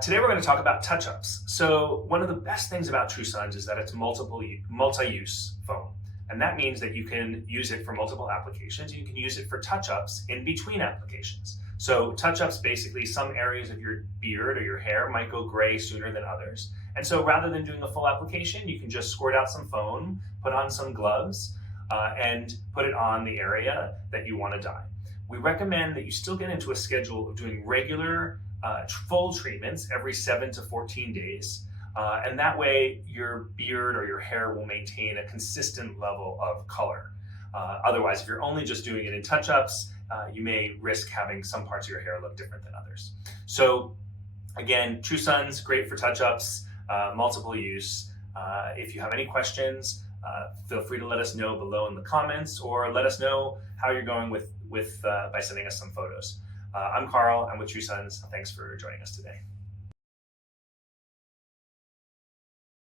Today we're going to talk about touch-ups. So one of the best things about True Suns is that it's multi-use foam. And that means that you can use it for multiple applications. You can use it for touch-ups in between applications. So touch-ups, basically some areas of your beard or your hair might go gray sooner than others. And so rather than doing a full application, you can just squirt out some foam, put on some gloves, and put it on the area that you want to dye. We recommend that you still get into a schedule of doing regular full treatments every 7 to 14 days. And that way your beard or your hair will maintain a consistent level of color. Otherwise, if you're only just doing it in touch-ups, you may risk having some parts of your hair look different than others. So again, True Suns, great for touch-ups, multiple use. If you have any questions, feel free to let us know below in the comments, or let us know how you're going by sending us some photos. I'm Carl, I'm with True Suns. Thanks for joining us today.